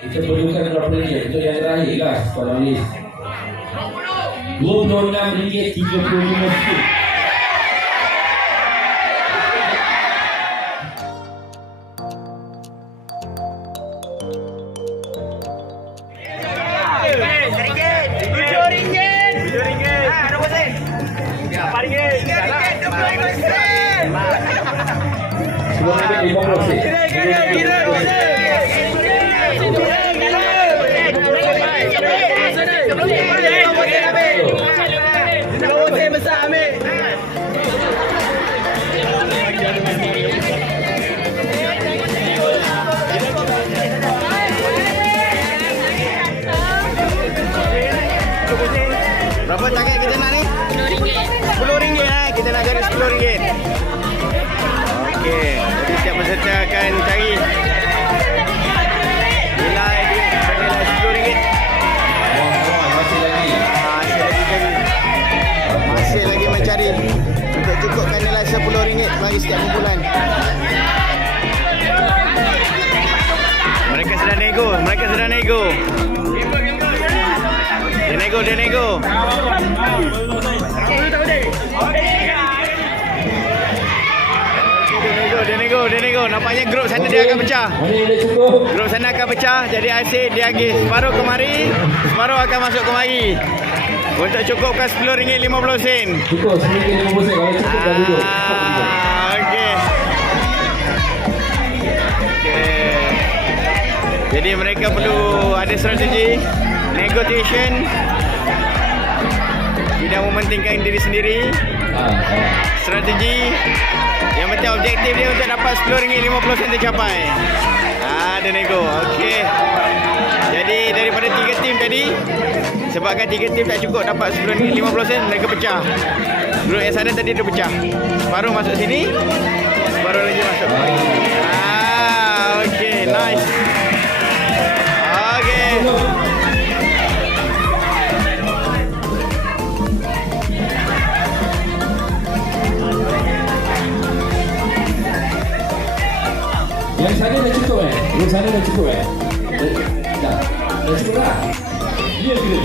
Kita perlukan berapa ringgit untuk yang terakhir lah pada list. RM26.35. Berapa target kita nak ni? RM10. Kita nak cari RM10. Okey, jadi setiap peserta akan cari nilai RM10. Masih lagi mencari untuk cukupkan nilai RM10 bagi setiap kumpulan. Mereka sedang nego. Dia nego. Dia nego. Nampaknya grup sana dia akan pecah. Grup sana akan pecah. Jadi asyik dia bagi separuh kemari, separuh akan masuk kemari. Untuk cukupkan RM10.50. Cukup RM10.50 kalau cukup dah duduk. Okey. Jadi mereka perlu ada strategi negotiation. Tidak mementingkan diri sendiri. Strategi yang penting objektif dia untuk dapat RM10.50 tercapai. Ada nego. Okey. Jadi daripada 3 tim tadi, sebabkan 3 tim tak cukup dapat RM10.50, mereka pecah. Grup yang sana tadi dia pecah. Separuh masuk sini, separuh lagi masuk. Okey, nice. Okey. Yang sana dah cukup Yang sana dah cukup Dah cukup lah. Ya ke?